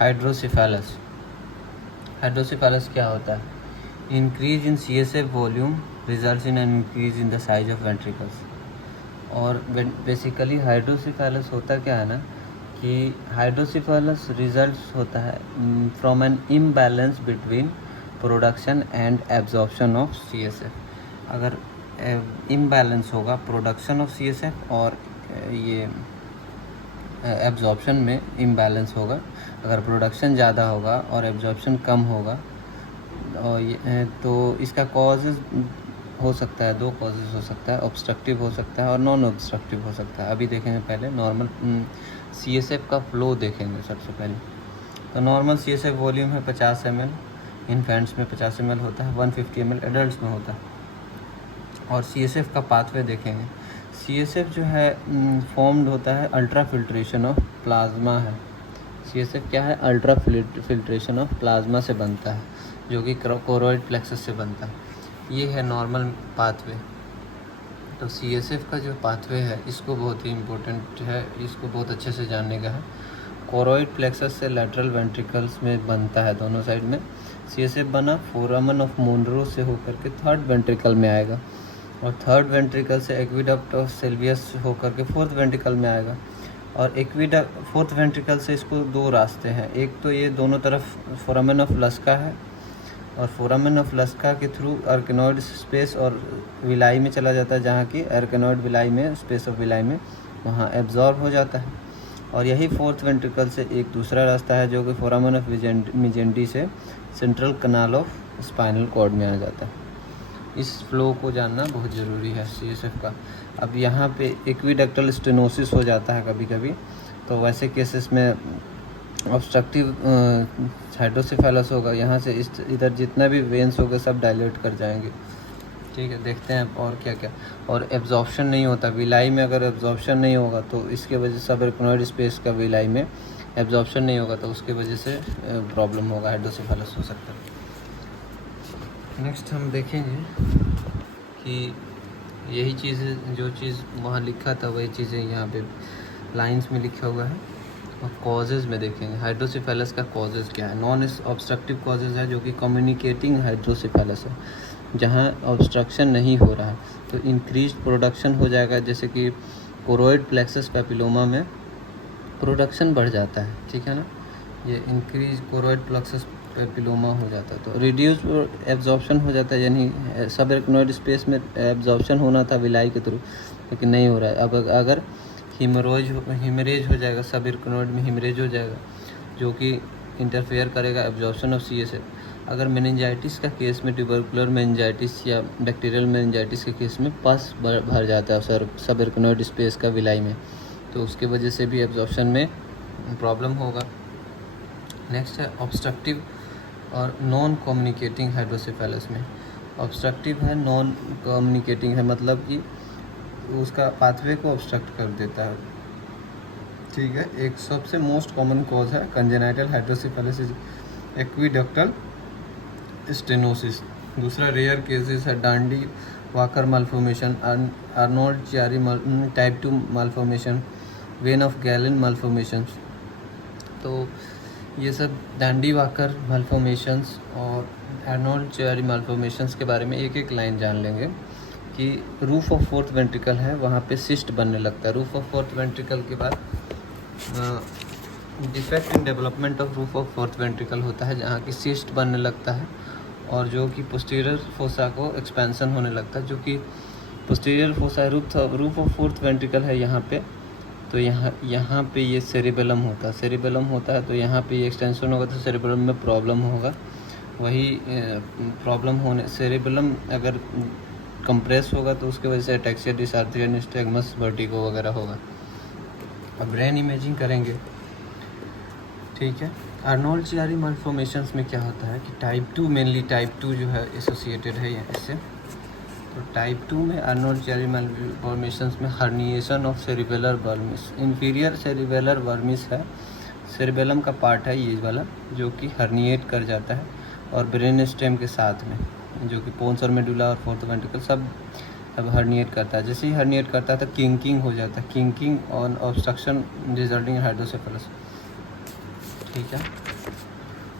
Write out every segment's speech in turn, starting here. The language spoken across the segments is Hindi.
हाइड्रोसिफेलस। हाइड्रोसिफेलस क्या होता है? Increase in CSF volume results in an increase in the size of ventricles. और बेसिकली हाइड्रोसिफेलस होता क्या है ना कि हाइड्रोसिफेलस रिजल्ट्स होता है from an imbalance between production and absorption of CSF। अगर इम्बैलेंस होगा प्रोडक्शन ऑफ CSF और ये एब्जॉर्प्शन में इम्बैलेंस होगा, अगर प्रोडक्शन ज़्यादा होगा और एब्जॉर्प्शन कम होगा, और ये तो इसका कॉजेज़ हो सकता है, 2 कॉजेज़ हो सकता है, ऑब्स्ट्रक्टिव हो सकता है और नॉन ऑब्स्ट्रक्टिव हो सकता है। अभी देखेंगे पहले नॉर्मल CSF का फ्लो देखेंगे सबसे पहले। तो नॉर्मल CSF वॉल्यूम है 50 ml, इन्फेंट्स में 50 ml होता है, 150 ml एडल्ट में होता है। और CSF का पाथवे देखेंगे। CSF जो है फॉर्म्ड होता है अल्ट्रा फिल्ट्रेशन ऑफ प्लाज्मा है। CSF क्या है? अल्ट्रा फिल्ट्रेशन ऑफ प्लाज्मा से बनता है, जो कि कोरोइड प्लेक्सस से बनता है। ये है नॉर्मल पाथवे। तो CSF का जो पाथवे है इसको बहुत ही इम्पोर्टेंट है, इसको बहुत अच्छे से जानने का है। कोरोइड प्लेक्सस से लैटरल वेंट्रिकल्स में बनता है, दोनों साइड में। CSF बना फोरामन ऑफ मोनरो से होकर के 3rd वेंट्रिकल में आएगा, और 3rd वेंट्रिकल से एक्विडक्ट ऑफ सेल्वियस होकर के 4th वेंट्रिकल में आएगा। और 4th वेंट्रिकल से इसको 2 रास्ते हैं, एक तो ये दोनों तरफ फोरामन ऑफ लस्का है, और फोरामन ऑफ लस्का के थ्रू आर्केनॉइड स्पेस और विलाई में चला जाता है, जहाँ की आर्केनॉइड विलाई में स्पेस ऑफ विलाई में वहाँ एब्जॉर्ब हो जाता है। और यही 4th वेंट्रिकल से एक दूसरा रास्ता है, जो कि फोरामन ऑफ मिजेंडी से central canal of spinal cord में आ जाता है। इस फ्लो को जानना बहुत ज़रूरी है CSF का। अब यहाँ पे एक्विडक्टल स्टेनोसिस हो जाता है कभी कभी, तो वैसे केसेस में ऑब्स्ट्रक्टिव हाइड्रोसिफेलस होगा, यहाँ से इधर जितना भी वेन्स होगा सब डायलेट कर जाएंगे। ठीक है, देखते हैं और क्या क्या। और एब्जॉर्प्शन नहीं होता विलाई में, अगर एब्जॉर्प्शन नहीं होगा तो इसके वजह से सब आर्केनॉइड स्पेस का विलाई में एब्जॉर्प्शन नहीं होगा, तो उसके वजह से प्रॉब्लम होगा, हाइड्रोसिफेलस हो सकता है। नेक्स्ट हम देखेंगे कि यही चीज़ें, जो चीज़ वहाँ लिखा था वही चीज़ें यहाँ पे लाइंस में लिखा हुआ है। और कॉजेज़ में देखेंगे हाइड्रोसिफेलस का कॉजेज़ क्या है। नॉन ऑब्स्ट्रक्टिव कॉजेज़ है, जो कि कम्युनिकेटिंग हाइड्रोसिफेलस है, जहाँ ऑब्स्ट्रक्शन नहीं हो रहा है तो इंक्रीज प्रोडक्शन हो जाएगा। जैसे कि कोरोइड प्लेक्सस पेपिलोमा में प्रोडक्शन बढ़ जाता है, ठीक है ना, ये इंक्रीज कोरोइड प्लेक्सस पेपिलोमा हो जाता है, तो रिड्यूस एब्जॉर्प्शन हो जाता है, यानी सब आर्केनॉइड स्पेस में एब्जॉर्प्शन होना था विलाई के थ्रू, लेकिन नहीं हो रहा है। अब अगर हीमरेज हो जाएगा, सब आर्केनॉइड में हीमरेज हो जाएगा, जो कि इंटरफेयर करेगा एब्जॉर्प्शन ऑफ CSF। अगर मेनिंजाइटिस का केस में, ट्यूबरकुलर मेनिंजाइटिस या बैक्टीरियल मेनिंजाइटिस के केस में पस भर जाता है सब आर्केनॉइड स्पेस का विलाई में, तो उसके वजह से भी एब्जॉर्प्शन में प्रॉब्लम होगा। नेक्स्ट है ऑब्स्ट्रक्टिव और नॉन कम्युनिकेटिंग हाइड्रोसिफेलस में। ऑब्स्ट्रक्टिव है, नॉन कम्युनिकेटिंग है, मतलब कि उसका पाथवे को ऑब्स्ट्रक्ट कर देता है। ठीक है, एक सबसे मोस्ट कॉमन कॉज है कंजेनाइटल हाइड्रोसिफेलस एक्विडक्टल स्टेनोसिस। दूसरा रेयर केसेस है Dandy Walker malformation, Arnold Chiari type 2 malformation, vein of Galen malformation. तो ये सब डांडी वाकर मालफॉर्मेशंस और आर्नोल्ड चियारी मालफॉर्मेशंस के बारे में एक एक लाइन जान लेंगे। कि रूफ ऑफ 4th वेंट्रिकल है, वहाँ पे सिस्ट बनने लगता है। रूफ ऑफ 4th वेंट्रिकल के बाद defect in development of roof of 4th ventricle होता है, जहाँ की सिस्ट बनने लगता है, और जो कि पोस्टीरियर फोसा को एक्सपेंशन होने लगता है, जो कि posterior fossa roof of 4th ventricle है यहाँ पे। तो यहाँ पे ये सेरिबेलम होता है, तो यहाँ पे ये एक्सटेंशन होगा तो सेरिबेलम में प्रॉब्लम होगा। वही प्रॉब्लम होने, सेरिबेलम अगर कंप्रेस होगा तो उसके वजह से एटैक्सिया, डिसआर्थरिया, निस्टैग्मस, वर्टिगो वगैरह होगा। अब ब्रेन इमेजिंग करेंगे, ठीक है। आर्नोल्ड चियारी मालफॉर्मेशंस में क्या होता है कि टाइप 2, मेनली टाइप 2 जो है एसोसिएटेड है इससे। तो टाइप 2 में आर्नोल्ड चियारी मालफॉर्मेशंस में herniation of cerebellar vermis, inferior cerebellar vermis है, सेरिबेलम का पार्ट है ये वाला, जो कि हर्निएट कर जाता है, और ब्रेन स्टेम के साथ में, जो कि पोन्स और मेडुला और 4th वेंट्रिकल सब अब हर्निएट करता है। जैसे ही हर्निएट करता है तो किंकिंग हो जाता है, किंकिंग और ऑब्स्ट्रक्शन रिजल्टिंग हाइड्रोसेफेलस, ठीक है।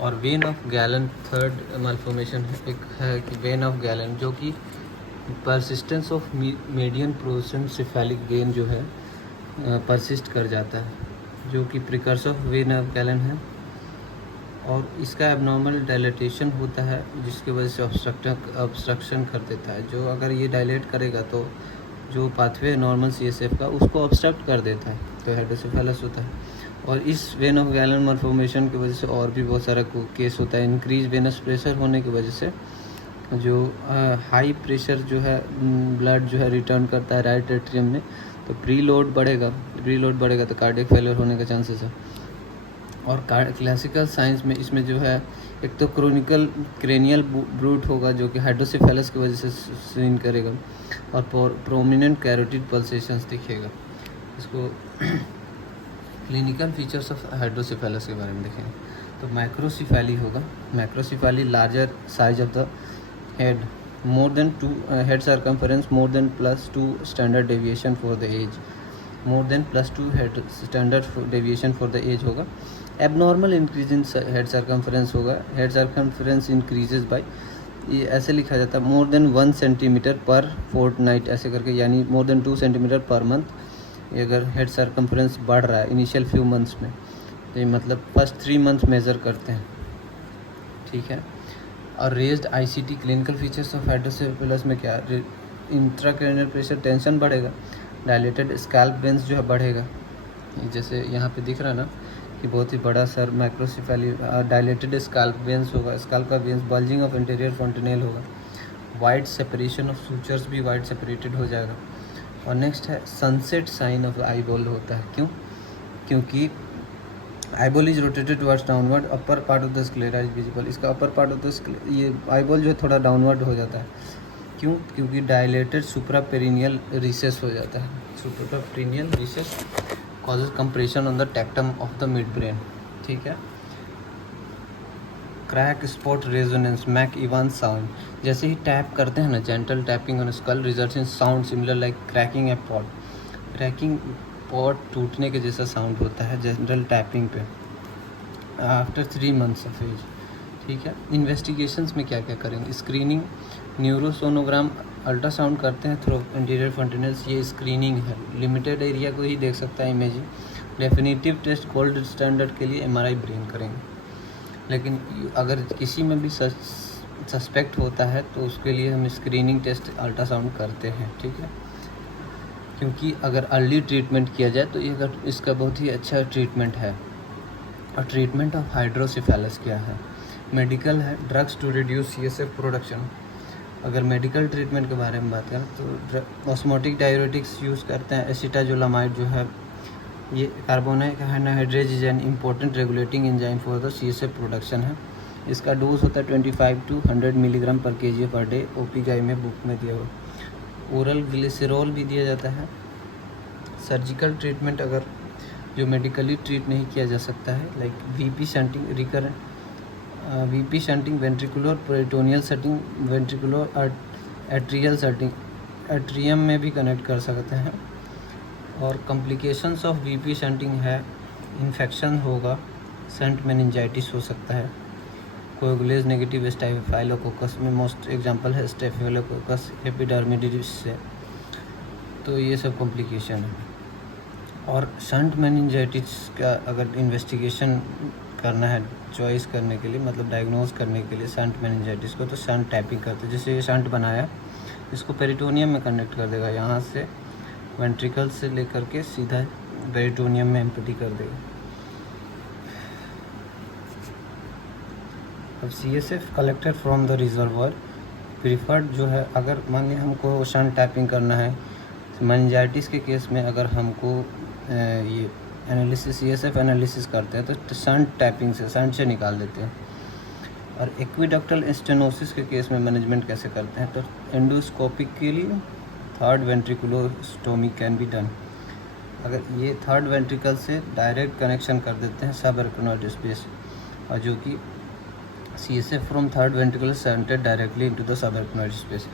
और vein of Galen third malformation एक है कि वेन ऑफ गैलन, जो कि persistence of median prosencephalic vein जो है परसिस्ट कर जाता है, जो कि precursor of vein of Galen है। और इसका एबनॉर्मल डायलेटेशन होता है जिसकी वजह से ऑब्स्ट्रक्शन कर देता है। जो अगर ये डायलेट करेगा तो जो पाथवे नॉर्मल CSF का उसको ऑब्स्ट्रक्ट कर देता है, तो हाइड्रोसेफेलस होता है। और इस वेन ऑफ गैलन मालफॉर्मेशन की वजह से और भी बहुत सारा केस होता है। इंक्रीज वेनस प्रेशर होने की वजह से जो हाई प्रेशर जो है ब्लड जो है रिटर्न करता है राइट एट्रियम में, तो प्री लोड बढ़ेगा तो कार्डियक फेलियर होने का चांसेस है। और क्लासिकल साइंस में इसमें जो है एक तो क्रेनियल ब्रूट होगा जो कि हाइड्रोसेफेलस की वजह से सीन करेगा, और प्रोमिनेंट कैरोटिड पल्सेशंस दिखेगा। इसको क्लिनिकल फीचर्स ऑफ हाइड्रोसेफेलस के बारे में देखेंगे तो मैक्रोसिफेली होगा। Macrocephaly larger size of the head, more than 2 head circumference more than +2 standard deviation for the age, more than +2 head standard deviation for the age होगा। abnormal increase in head circumference होगा। head circumference increases by, ये ऐसे लिखा जाता है more than 1 centimeter per fortnight ऐसे करके, यानी more than 2 centimeter per month। ये अगर हेड सर्कम्फ्रेंस बढ़ रहा है इनिशियल फ्यू मंथ्स में, तो ये मतलब फर्स्ट 3 मंथ मेज़र करते हैं, ठीक है। और raised ICT clinical features of hydrocephalus में क्या, इंट्राक्रैनियल प्रेशर टेंशन बढ़ेगा, डायलेटेड स्कैल्प वेन्स जो है बढ़ेगा, जैसे यहाँ पे दिख रहा है ना कि बहुत ही बड़ा सर मैक्रोसिफेली, डायलेटेड स्कैल्प वेन्स होगा, स्कैल्प का veins, bulging of anterior fontanelle होगा, वाइड सेपरेशन ऑफ सूचर्स भी वाइड सेपरेटेड हो जाएगा। और नेक्स्ट है sunset sign of eye ball होता है। क्यों? क्योंकि eyeball is rotated towards downward, upper part of the sclera is visible. इसका अपर पार्ट ऑफ द ये आईबॉल जो है थोड़ा डाउनवर्ड हो जाता है। क्यों? क्योंकि डायलेटेड सुप्रापेरिनियल रिसेस हो जाता है। Suprapineal recess causes compression on the tectum of the midbrain, ठीक है। Cracked pot resonance Macewen sound, जैसे ही टैप करते हैं ना, gentle tapping on skull results in sound similar like cracking a pot. Cracking pot टूटने के जैसा साउंड होता है जनरल टैपिंग पे आफ्टर 3 months ऑफ एज, ठीक है। इन्वेस्टिगेशंस में क्या क्या करेंगे, स्क्रीनिंग, न्यूरोसोनोग्राम, अल्ट्रासाउंड करते हैं थ्रू इंटीरियर फॉन्टिनेल्स, ये स्क्रीनिंग है। लिमिटेड एरिया को ही देख सकता है imaging. Definitive test gold standard के लिए MRI ब्रेन करेंगे, लेकिन अगर किसी में भी सस्पेक्ट होता है तो उसके लिए हम स्क्रीनिंग टेस्ट अल्ट्रासाउंड करते हैं, ठीक है। क्योंकि अगर अर्ली ट्रीटमेंट किया जाए तो ये इसका बहुत ही अच्छा ट्रीटमेंट है। और ट्रीटमेंट ऑफ हाइड्रोसेफेलस क्या है? मेडिकल है, drugs to reduce CSF production. अगर मेडिकल ट्रीटमेंट के बारे में बात करें तो ऑस्मोटिक डाययूरेटिक्स यूज़ करते हैं। एसिटाजोलामाइड जो है ये carbonic anhydrase is an important regulating enzyme for the CSF production है। इसका डोज होता है 25 to 100 मिलीग्राम पर kg per day. OP guide में बुक में दिया हुआ। ओरल ग्लिसरॉल भी दिया जाता है। सर्जिकल ट्रीटमेंट अगर जो मेडिकली ट्रीट नहीं किया जा सकता है, like VP shunting, recurrent VP shunting, ventricular peritoneal shunting, ventricular atrial shunting, atrium में भी कनेक्ट कर सकते हैं। और कॉम्प्लिकेशंस ऑफ VP शंटिंग है, इन्फेक्शन होगा, सेंट मेनिंजाइटिस हो सकता है, कोएगुलेज नेगेटिव स्टाफिलोकोकस में मोस्ट एग्जांपल है स्टाफिलोकोकस एपिडर्मिडिस से, तो ये सब कॉम्प्लिकेशन है। और शंट मेनिंजाइटिस का अगर इन्वेस्टिगेशन करना है चॉइस करने के लिए, मतलब डायग्नोज करने के लिए शंट मेनिंजाइटिस को, तो शंट टैपिंग करते हैं। जैसे ये शंट बनाया, इसको पेरिटोनियम में कनेक्ट कर देगा, यहाँ से वेंट्रिकल से लेकर के सीधा पेरिटोनियम में एम्पटी कर देगा। अब CSF collected from the reservoir preferred जो है, अगर मान लिया हमको शंट टैपिंग करना है मेनिंजाइटिस के केस में, अगर हमको ये एनालिसिस CSF एनालिसिस करते हैं तो शंट टैपिंग से, शंट से निकाल देते हैं। और एक्विडक्टल स्टेनोसिस के केस में मैनेजमेंट कैसे करते हैं, तो endoscopically third ventriculostomy can be done. अगर ये थर्ड वेंट्रिकल से डायरेक्ट कनेक्शन कर देते हैं सब एरिकनॉइड स्पेस, और जो कि CSF from third ventricle shunted directly into the subarachnoid space.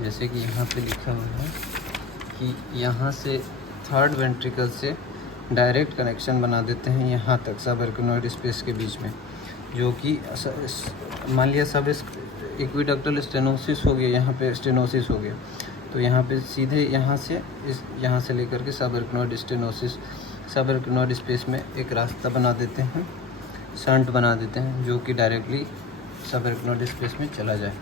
जैसे कि यहाँ पे लिखा हुआ है कि यहाँ से थर्ड वेंट्रिकल से डायरेक्ट कनेक्शन बना देते हैं यहाँ तक सब एरिकनॉइड स्पेस के बीच में, जो कि मान लिया सब एक्विडक्टल स्टेनोसिस हो गया, यहाँ पे स्टेनोसिस हो गया, तो यहाँ पे सीधे यहाँ से लेकर के सब एरिकनॉइड स्पेस में एक रास्ता बना देते हैं, शंट बना देते हैं, जो कि डायरेक्टली सब एरिकनॉइड स्पेस में चला जाए।